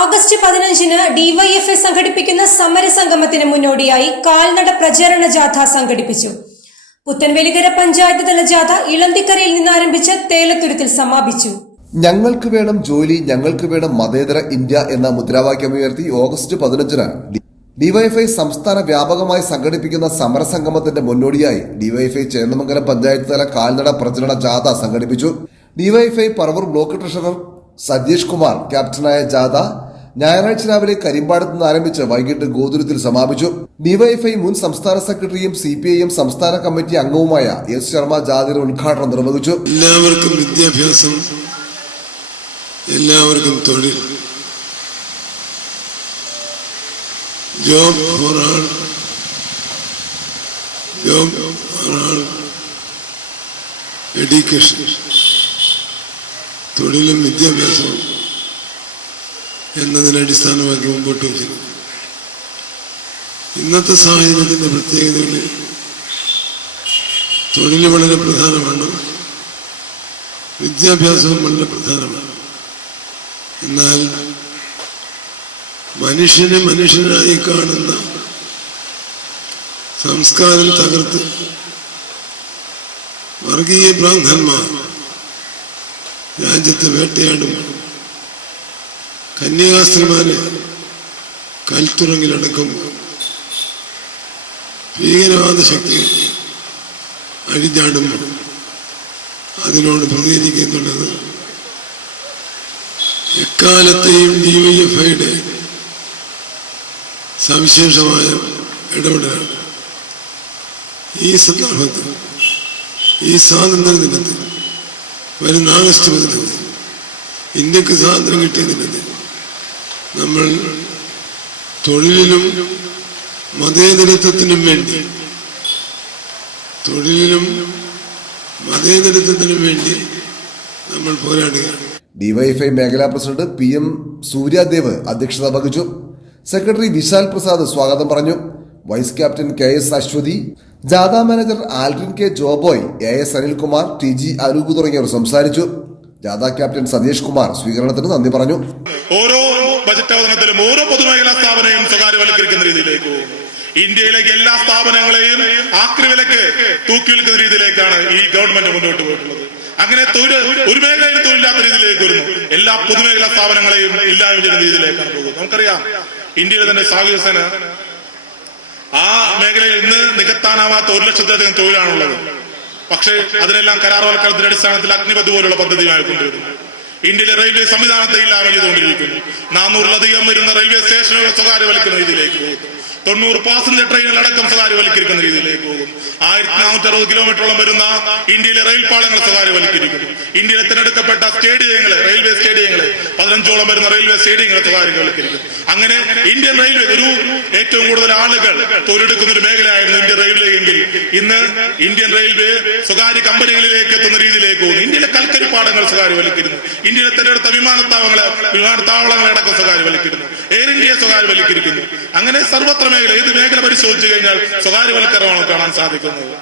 August 15-ന് DYFI സംഘടിപ്പിക്കുന്ന സമരസംഗമത്തിന് മുന്നോടിയായി കാൽനട പ്രചരണ ജാഥ സംഘടിപ്പിച്ചു. പുത്തൻവേലിക്കര പഞ്ചായത്ത് തല ജാഥ ഇളന്തിക്കരയിൽ നിന്ന് ആരംഭിച്ച് തേലത്തുരുത്തിൽ സമാപിച്ചു. ഞങ്ങൾക്ക് വേണം ജോലി, ഞങ്ങൾക്ക് വേണം മതേതര ഇന്ത്യ എന്ന മുദ്രാവാക്യമുയർത്തി ഓഗസ്റ്റ് 15-ന് ഡിവൈഎഫ്ഐ സംസ്ഥാന വ്യാപകമായി സംഘടിപ്പിക്കുന്ന സമരസംഗമത്തിന്റെ മുന്നോടിയായി ഡിവൈഎഫ്ഐ ചേന്നമംഗലം പഞ്ചായത്ത് തല കാൽനട പ്രചരണ ജാഥ സംഘടിപ്പിച്ചു. ഡിവൈഎഫ്ഐ പറവൂർ ബ്ലോക്ക് ട്രഷറർ സതീഷ് കുമാർ ക്യാപ്റ്റനായ ജാഥ ഞായറാഴ്ച രാവിലെ കരിമ്പാടത്ത് നിന്ന് ആരംഭിച്ച് വൈകിട്ട് ഗോതുരത്തിൽ സമാപിച്ചു. ഡിവൈഎഫ്ഐ മുൻ സംസ്ഥാന സെക്രട്ടറിയും സിപിഐഎം സംസ്ഥാന കമ്മിറ്റി അംഗവുമായ എസ് ശർമ്മ ജാഥയുടെ ഉദ്ഘാടനം നിർവഹിച്ചു. എല്ലാവർക്കും വിദ്യാഭ്യാസം, എല്ലാവർക്കും തൊഴിൽ, ജോബ് ഫോർ ആൾ, എഡ്യൂക്കേഷൻ, തൊഴിലും വിദ്യാഭ്യാസവും എന്നതിനെ അടിസ്ഥാനമാക്കി മുമ്പോട്ട് വയ്ക്കുന്നു. ഇന്നത്തെ സാഹചര്യത്തിന്റെ പ്രത്യേകതകളിൽ തൊഴിൽ വളരെ പ്രധാനമാണ്, വിദ്യാഭ്യാസവും വളരെ പ്രധാനമാണ്. എന്നാൽ മനുഷ്യനെ മനുഷ്യനായി കാണുന്ന സംസ്കാരം തകർത്ത് വർഗീയ ഭ്രാന്തന്മാർ രാജ്യത്തെ വേട്ടയാടും, കന്യാസ്ത്രീമാരെ കൽത്തുറങ്ങിലടക്കം ഭീകരവാദ ശക്തികൾ അഴിഞ്ഞാടുമ്പോൾ അതിനോട് പ്രതികരിക്കുന്നുള്ളത് എക്കാലത്തെയും ഡിവൈഎഫ്ഐയുടെ സവിശേഷമായ ഇടപെടലാണ്. ഈ സന്ദർഭത്തിൽ, ഈ സ്വാതന്ത്ര്യ ദിനത്തിൽ, വരുന്ന ആഗസ്റ്റ് 15 ഇന്ത്യക്ക് സ്വാതന്ത്ര്യം കിട്ടിയ ദിനത്തിൽ നമ്മൾ തൊഴിലിലും മതേതരത്വത്തിനും വേണ്ടി നമ്മൾ പോരാടുകയാണ്. ഡിവൈഎഫ്ഐ മേഖലാ പ്രസിഡന്റ് PM സൂര്യദേവ് അധ്യക്ഷത വഹിച്ചു. സെക്രട്ടറി വിശാൽ പ്രസാദ് സ്വാഗതം പറഞ്ഞു. വൈസ് ക്യാപ്റ്റൻ KS അശ്വതി, ജാഥ manager Aldrin K Joboy, AS Anilkumar, TG Anoop തുടങ്ങിയവർ സംസാരിച്ചു. ജാഥ ക്യാപ്റ്റൻ സതീഷ് കുമാർ സ്വീകരണത്തിന് നന്ദി പറഞ്ഞു. ഓരോ ബജറ്റ് അവതരണത്തിലും ഓരോ പൊതുമേഖലാ സ്ഥാപനവും സ്വകാര്യവൽക്കരിക്കുന്ന രീതിയിലേക്ക് പോകും. ഇന്ത്യയിലേക്ക് എല്ലാ സ്ഥാപനങ്ങളെയും ആക്രിവിലക്ക് തൂക്കി വിൽക്കുന്ന രീതിയിലേക്കാണ് ഈ ഗവൺമെന്റ് മുന്നോട്ട് പോയിട്ടുള്ളത്. അങ്ങനെ ഒരു മേഖലയിൽ തൊഴിലില്ലാത്ത രീതിയിലേക്ക് വരുന്നു. എല്ലാ പൊതുമേഖലാ സ്ഥാപനങ്ങളെയും ഇല്ലായ്മ ചെയ്യുന്ന രീതിയിലേക്കാണ് പോകുന്നത്. നമുക്കറിയാം, ഇന്ത്യയിലെ തന്നെ സായുധ സേന ആ മേഖലയിൽ ഇന്ന് നികത്താനാവാത്ത 1 ലക്ഷത്തിലധികം തൊഴിലാണുള്ളത്. പക്ഷേ അതിനെല്ലാം കരാർവൽക്കരണത്തിന്റെ അടിസ്ഥാനത്തിൽ അഗ്നിപഥ് പോലുള്ള പദ്ധതിയുമായി കൊണ്ടുവരുന്നു. ഇന്ത്യയിലെ റെയിൽവേ സംവിധാനത്തെ ഇല്ലായ്മ ചെയ്തുകൊണ്ടിരിക്കുന്നു. 400-ലധികം വരുന്ന റെയിൽവേ സ്റ്റേഷനുകൾ സ്വകാര്യവൽക്കുന്ന രീതിയിലേക്ക് പോകുന്നു. 90 പാസഞ്ചർ ട്രെയിനുകളടക്കം സ്വകാര്യവൽക്കരിക്കുന്ന രീതിയിലേക്ക് പോകും. 1460 കിലോമീറ്ററോളം വരുന്ന ഇന്ത്യയിലെ റെയിൽ പാളങ്ങൾ സ്വകാര്യവൽക്കരിക്കുന്നു. ഇന്ത്യയിലെ തിരഞ്ഞെടുക്കപ്പെട്ട സ്റ്റേഡിയങ്ങളെ, റെയിൽവേ സ്റ്റേഡിയങ്ങളെ, 15ഓളം വരുന്ന റെയിൽവേ സ്റ്റേഡിയങ്ങളെ സ്വകാര്യവൽക്കരിക്കുന്നു. അങ്ങനെ ഇന്ത്യൻ റെയിൽവേ ഏറ്റവും കൂടുതൽ ആളുകൾ തൊഴിലെടുക്കുന്ന ഒരു മേഖലയായിരുന്നു ഇന്ത്യൻ റെയിൽവേ എങ്കിൽ ഇന്ന് ഇന്ത്യൻ റെയിൽവേ സ്വകാര്യ കമ്പനികളിലേക്ക് എത്തുന്ന രീതിയിലേക്ക് പോകുന്നു. ഇന്ത്യയിലെ കൽക്കരി പാടങ്ങൾ സ്വകാര്യവൽക്കരിക്കുന്നു. ഇന്ത്യയിലെ തിരഞ്ഞെടുത്ത വിമാനത്താവളങ്ങളെ അടക്കം സ്വകാര്യവൽക്കരിക്കുന്നു. എയർ ഇന്ത്യയെ സ്വകാര്യവൽക്കരിക്കുന്നു. അങ്ങനെ സർവത്ര മേഖല, ഏത് മേഖല പരിശോധിച്ചു കഴിഞ്ഞാൽ സ്വകാര്യവൽക്കരണമാണ് കാണാൻ സാധിക്കുന്നത്.